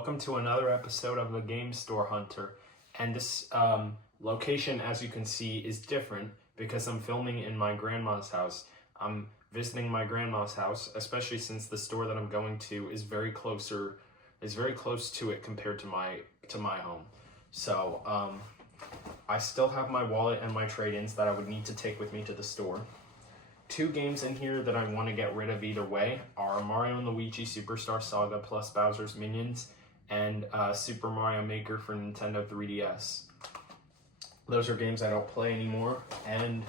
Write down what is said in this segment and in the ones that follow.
welcome to another episode of the Game Store Hunter. And this location, as you can see, is different because I'm filming in my grandma's house. I'm visiting my grandma's house, especially since the store that I'm going to is very close to it compared to my home. So I still have my wallet and my trade-ins that I would need to take with me to the store. Two games in here that I want to get rid of either way are Mario & Luigi Superstar Saga plus Bowser's Minions and Super Mario Maker for Nintendo 3DS. Those are games I don't play anymore, and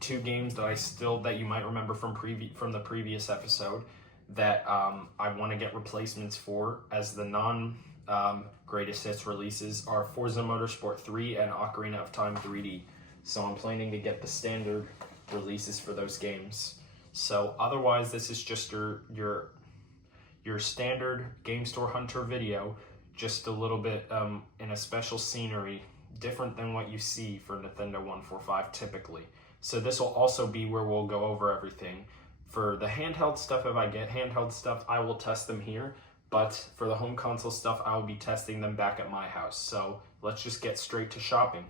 two games that you might remember from the previous episode that I want to get replacements for as the greatest hits releases are Forza Motorsport 3 and Ocarina of Time 3D. So I'm planning to get the standard releases for those games. So otherwise, this is just your standard Game Store Hunter video, just a little bit in a special scenery, different than what you see for Nathendo 145 typically. So this will also be where we'll go over everything. For the handheld stuff, if I get handheld stuff, I will test them here, but for the home console stuff, I will be testing them back at my house. So let's just get straight to shopping.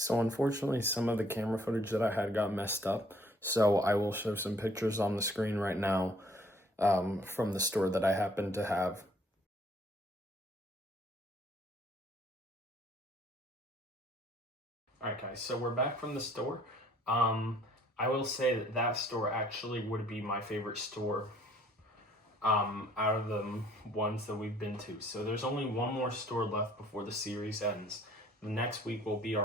So unfortunately, some of the camera footage that I had got messed up, so I will show some pictures on the screen right now from the store that I happen to have. Alright guys, so we're back from the store. I will say that store actually would be my favorite store out of the ones that we've been to. So there's only one more store left before the series ends. The next week will be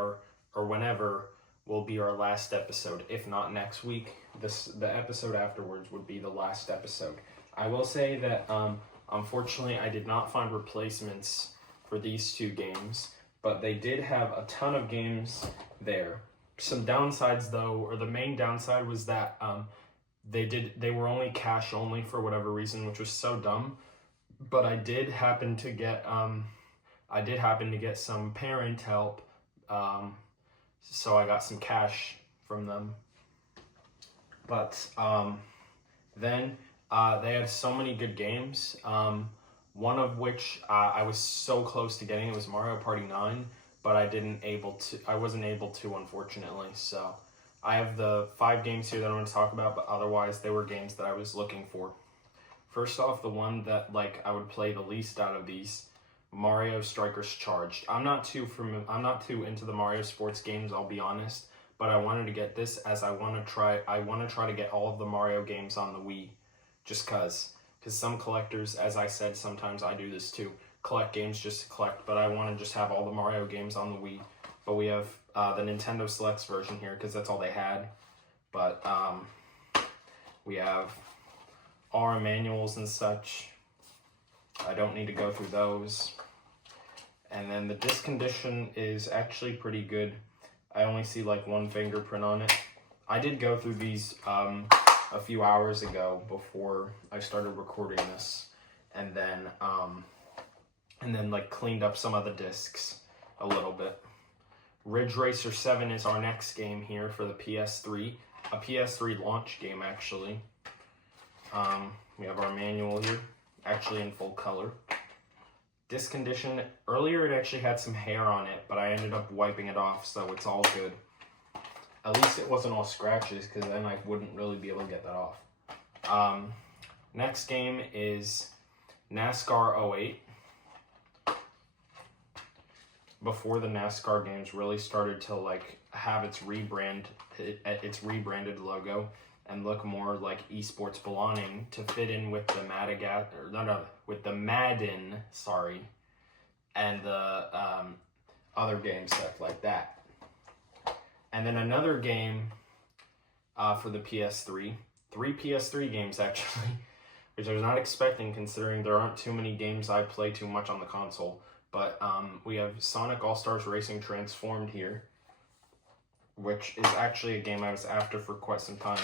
whenever will be our last episode. If not next week, the episode afterwards would be the last episode. I will say that unfortunately I did not find replacements for these two games, but they did have a ton of games there. Some downsides though, or the main downside was that they were only cash only for whatever reason, which was so dumb. But I did happen to get some parent help, so I got some cash from them. But then they had so many good games, one of which I was so close to getting. It was Mario Party 9, but I wasn't able to, unfortunately. So I have the 5 games here that I'm going to talk about, but otherwise they were games that I was looking for. First off, the one that I would play the least out of these, Mario Strikers Charged. I'm not too into the Mario sports games, I'll be honest, but I wanted to get this as I want to try to get all of the Mario games on the Wii, just because some collectors, as I said, sometimes I do this too, collect games just to collect, but I want to just have all the Mario games on the Wii. But we have the Nintendo Selects version here because that's all they had, but we have our manuals and such. I don't need to go through those. And then the disc condition is actually pretty good. I only see like one fingerprint on it. I did go through these a few hours ago before I started recording this, and then like cleaned up some of the discs a little bit. Ridge Racer 7 is our next game here for the PS3, a PS3 launch game actually. We have our manual here, actually in full color. Disc condition, earlier it actually had some hair on it, but I ended up wiping it off, so it's all good. At least it wasn't all scratches, because then I wouldn't really be able to get that off. Next game is NASCAR 08. before the NASCAR games really started to like have its rebranded logo and look more like esports belonging to fit in with the Madden, sorry, and the other game stuff like that. And then another game for the PS3, 3 PS3 games actually, which I was not expecting considering there aren't too many games I play too much on the console. But we have Sonic All-Stars Racing Transformed here, which is actually a game I was after for quite some time.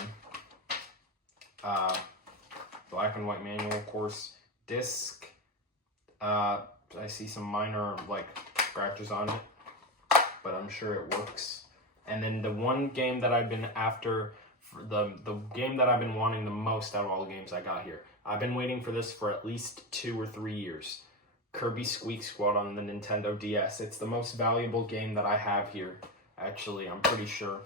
Black and white manual, of course. Disc. I see some minor like scratches on it, but I'm sure it works. And then the one game that I've been after, the game that I've been wanting the most out of all the games I got here. I've been waiting for this for at least 2 or 3 years. Kirby Squeak Squad on the Nintendo DS. It's the most valuable game that I have here, actually, I'm pretty sure.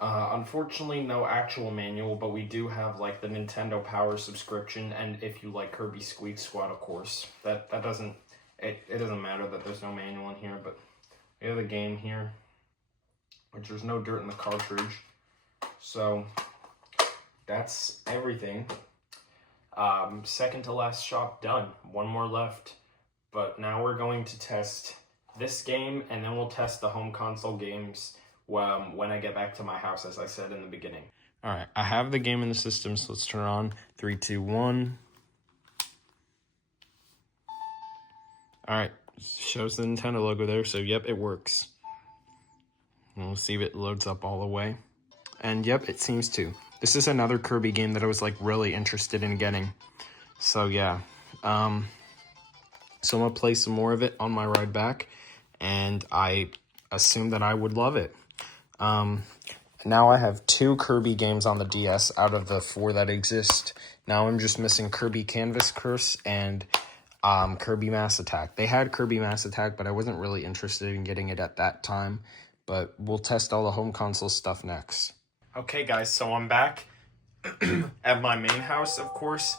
Unfortunately, no actual manual, but we do have like the Nintendo Power subscription, and if you like Kirby Squeak Squad, of course, that doesn't it doesn't matter that there's no manual in here, but we have the game here, which there's no dirt in the cartridge, so that's everything. Second to last shop done. One more left, but now we're going to test this game, and then we'll test the home console games when I get back to my house, as I said in the beginning. All right, I have the game in the system, so let's turn it on. 3, 2, 1. All right, shows the Nintendo logo there, so yep, it works. And we'll see if it loads up all the way. And yep, it seems to. This is another Kirby game that I was like really interested in getting. So yeah, so I'm gonna play some more of it on my ride back, and I assume that I would love it. Now I have 2 Kirby games on the DS out of the 4 that exist. Now I'm just missing Kirby Canvas Curse and Kirby Mass Attack. They had Kirby Mass Attack, but I wasn't really interested in getting it at that time. But we'll test all the home console stuff next. Okay guys, so I'm back at my main house, of course,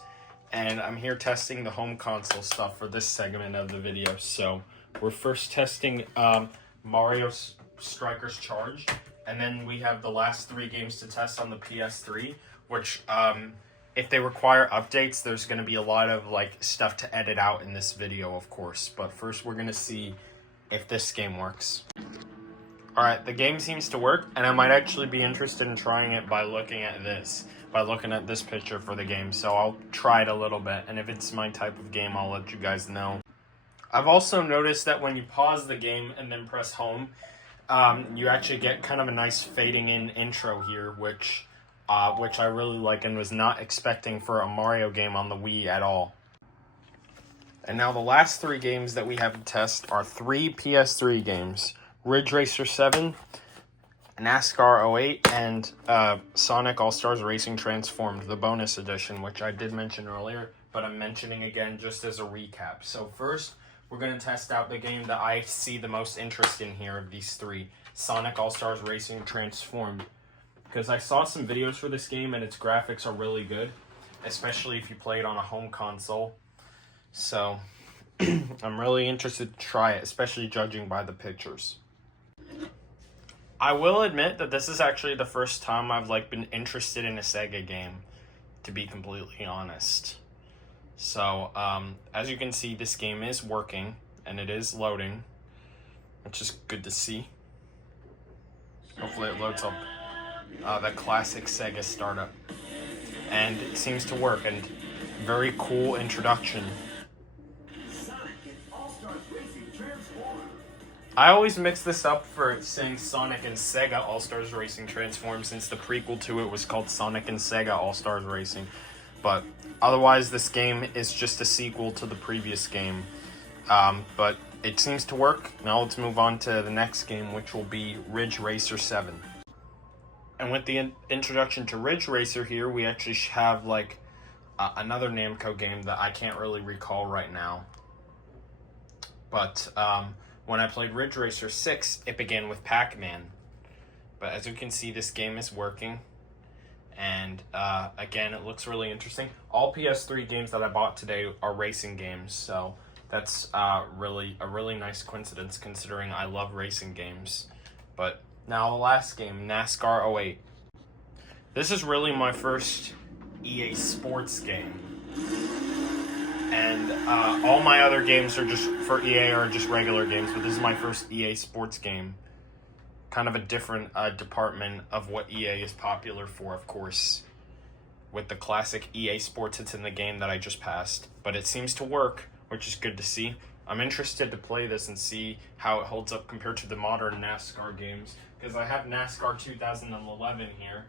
and I'm here testing the home console stuff for this segment of the video. So we're first testing Mario Strikers Charge, and then we have the last 3 games to test on the PS3, which if they require updates, there's going to be a lot of like stuff to edit out in this video, of course. But first we're going to see if this game works. Alright, the game seems to work, and I might actually be interested in trying it by looking at this picture for the game, so I'll try it a little bit, and if it's my type of game, I'll let you guys know. I've also noticed that when you pause the game and then press home, you actually get kind of a nice fading in intro here, which I really like and was not expecting for a Mario game on the Wii at all. And now the last 3 games that we have to test are 3 PS3 games. Ridge Racer 7, NASCAR 08, and Sonic All-Stars Racing Transformed, the bonus edition, which I did mention earlier, but I'm mentioning again just as a recap. So first, we're going to test out the game that I see the most interest in here of these 3, Sonic All-Stars Racing Transformed, because I saw some videos for this game and its graphics are really good, especially if you play it on a home console. So I'm really interested to try it, especially judging by the pictures. I will admit that this is actually the first time I've like been interested in a Sega game, to be completely honest. So, as you can see, this game is working, and it is loading, which is good to see. Hopefully it loads up the classic Sega startup. And it seems to work, and very cool introduction. I always mix this up for saying Sonic and Sega All-Stars Racing Transformed, since the prequel to it was called Sonic and Sega All-Stars Racing. But otherwise, this game is just a sequel to the previous game. But it seems to work. Now let's move on to the next game, which will be Ridge Racer 7. And with the introduction to Ridge Racer here, we actually have like another Namco game that I can't really recall right now. But when I played Ridge Racer 6, it began with Pac-Man. But as you can see, this game is working. And again, it looks really interesting. All PS3 games that I bought today are racing games, so That's really a really nice coincidence considering I love racing games. But now the last game, NASCAR '08. This is really my first EA Sports game. And all my other games are just for EA are just regular games, but this is my first EA Sports game. Kind of a different department of what EA is popular for, of course. With the classic EA Sports, it's in the game that I just passed. But it seems to work, which is good to see. I'm interested to play this and see how it holds up compared to the modern NASCAR games. Because I have NASCAR 2011 here,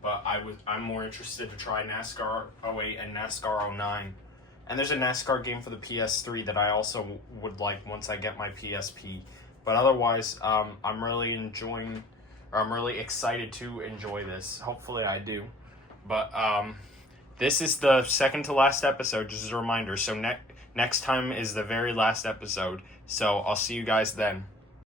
but I'm more interested to try NASCAR '08 and NASCAR '09. And there's a NASCAR game for the PS3 that I also would like once I get my PSP. But otherwise, I'm really excited to enjoy this. Hopefully I do. But this is the second to last episode, just as a reminder. So next time is the very last episode. So I'll see you guys then.